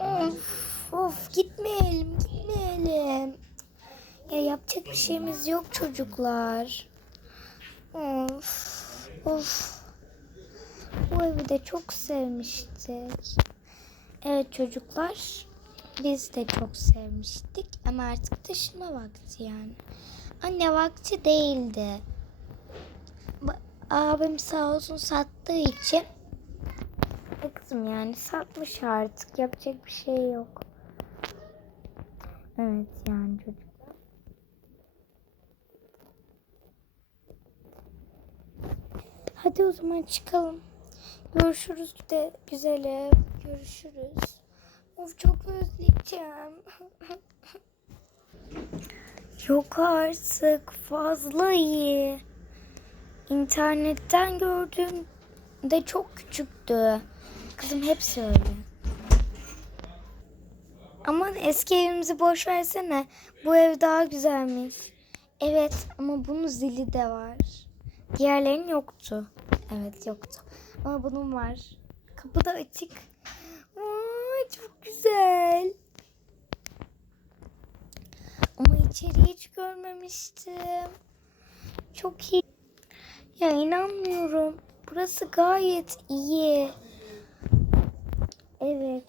Of, of gitmeyelim gitmeyelim. Ya yapacak bir şeyimiz yok çocuklar. Of of. Bu evi de çok sevmiştik. Evet çocuklar biz de çok sevmiştik ama artık taşınma vakti yani. Anne vakti değildi. Abim sağ olsun sattığı için kızım yani satmış artık yapacak bir şey yok. Evet yani çocuklar. Hadi o zaman çıkalım. Görüşürüz de güzelim. Görüşürüz. Of çok özleyeceğim. Yok artık fazla iyi. İnternetten gördüğüm de çok küçüktü. Kızım hepsi öyle. Aman eski evimizi boş versene. Bu ev daha güzelmiş. Evet ama bunun zili de var. Diğerlerinin yoktu. Evet yoktu. Ama bunun var. Kapı da açık. Aa, çok güzel. Ama içeriği hiç görmemiştim. Çok iyi. Ya inanmıyorum. Burası gayet iyi. Evet.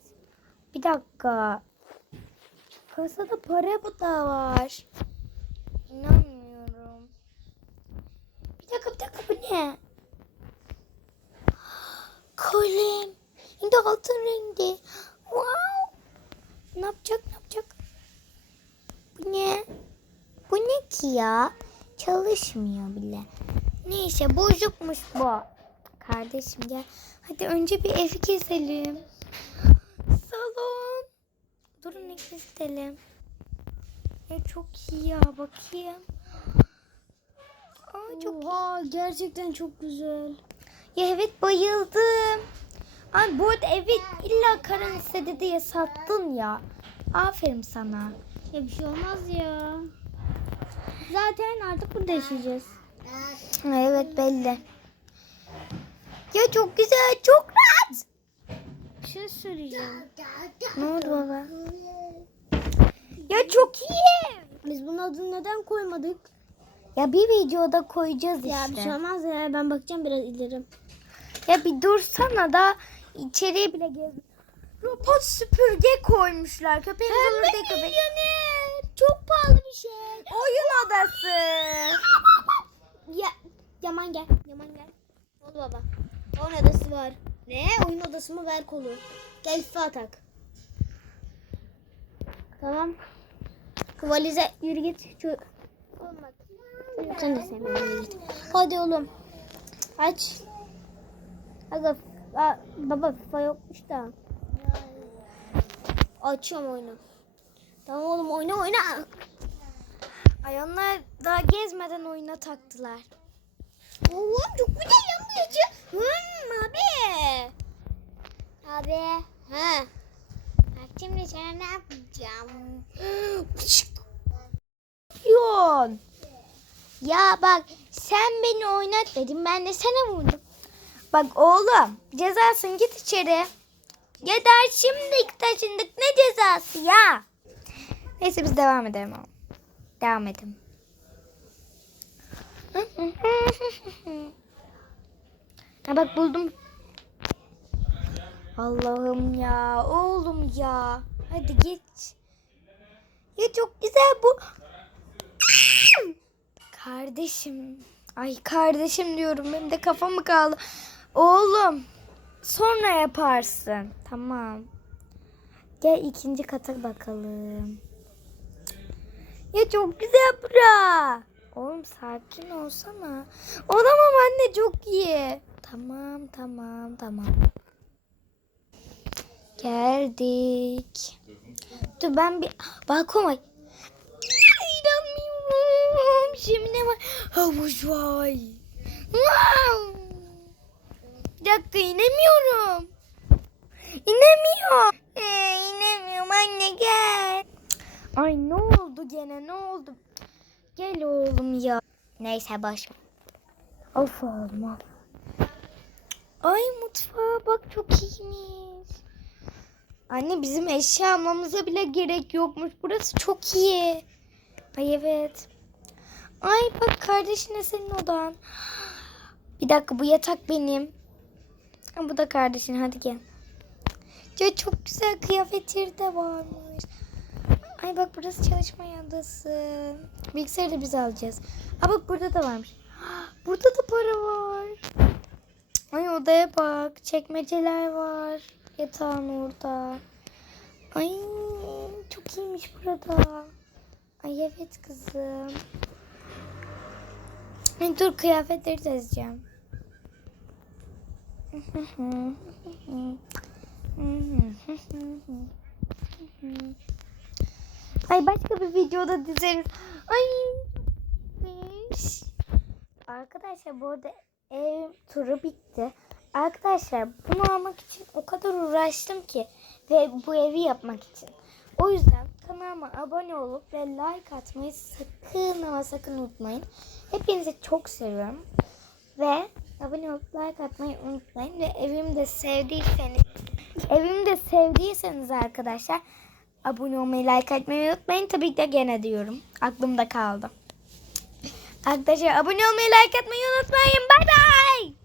Bir dakika. Kasada para bu da var. İnanmıyorum. Bir dakika bir dakika bu ne? Kalem. De altın rengi. Wow. Ne yapacak ne yapacak? Bu ne? Bu ne ki ya? Çalışmıyor bile. Neyse bozukmuş bu. Kardeşim gel. Hadi önce bir evi gezelim. Salon. Durun gezelim. Ya çok iyi ya bakayım. Aa, çok Oha gerçekten çok güzel. Ya evet bayıldım. Ay bu arada evi illa Karan istedi diye sattın ya. Aferin sana. Ya bir şey olmaz ya. Zaten artık burada yaşayacağız. Evet belli. Ya çok güzel, çok rahat. Şey söyleyeceğim. Ne oldu baba? Ya çok iyi. Biz bunun adını neden koymadık? Ya bir videoda koyacağız Ya bir işte. şey olmaz ya. Ben bakacağım biraz ileri. Ya bir dursana da içeriye bile gez. Robot süpürge koymuşlar. Köpeğimiz olur diye köpek. Çok pahalı bir şey. Oyun odası. Ya Yaman gel. Yaman gel. Ne oldu baba? Oyun odası var. Ne? Oyun odası mı? Ver kolu. Gel ifa tak. Tamam. Valize yürü git. Şu... Olmadı. Sen de sevmiyorum. Hadi oğlum. Aç. Aga, a, baba FIFA yokmuş da. Açıyorum oyunu. Tamam oğlum oyna oyna. Ay onlar daha gezmeden oyuna taktılar. Oğlum çok güzel yanmayıcı. Hmm abi. Abi. Ha. Bak şimdi sana ne yapacağım? Yon. Ya bak sen beni oynat dedim ben de sana vurdum. Bak oğlum cezasın git içeri. Yeter şimdi taşındık ne cezası ya. Neyse biz devam edelim oğlum. Devam edelim. ha bak buldum. Allah'ım ya oğlum ya. Hadi git. Ya çok güzel bu. Kardeşim. Ay kardeşim diyorum. Benim de kafamı kaldı. Oğlum. Sonra yaparsın. Tamam. Gel ikinci kata bakalım. Ya çok güzel bura. Oğlum sakin olsana. Olamam anne çok iyi. Tamam tamam tamam. Geldik. Dur ben bir balkon var. İnanmıyorum. Şimdi ne var? Havuç var. Bir dakika inemiyorum. İnemiyorum. Ee, inemiyorum anne gel. Ay ne oldu gene ne oldu? Gel oğlum ya. Neyse boş. Of of. Ay mutfağa bak çok iyiymiş. Anne bizim eşya almamıza bile gerek yokmuş. Burası çok iyi. Ay evet. Ay bak kardeşine senin odan. Bir dakika bu yatak benim. Bu da kardeşin hadi gel. Çok güzel kıyafetleri de varmış. Ay bak burası çalışma odası. Bilgisayarı da biz alacağız. Aa bak burada da varmış. Burada da para var. Ay odaya bak. Çekmeceler var. Yatağın orada. Ay çok iyiymiş burada. Ay evet kızım. Ay, dur kıyafetleri dizeceğim. Ay başka bir videoda dizeriz. Ay. Arkadaşlar bu arada ev turu bitti. Arkadaşlar bunu almak için o kadar uğraştım ki ve bu evi yapmak için. O yüzden kanalıma abone olup ve like atmayı sakın ama sakın unutmayın. Hepinizi çok seviyorum. Ve abone olup like atmayı unutmayın. Ve evimi de sevdiyseniz evimi de sevdiyseniz arkadaşlar abone olmayı like atmayı unutmayın. Tabii ki de gene diyorum. Aklımda kaldı. Arkadaşlar abone olmayı like atmayı unutmayın. Bay bay.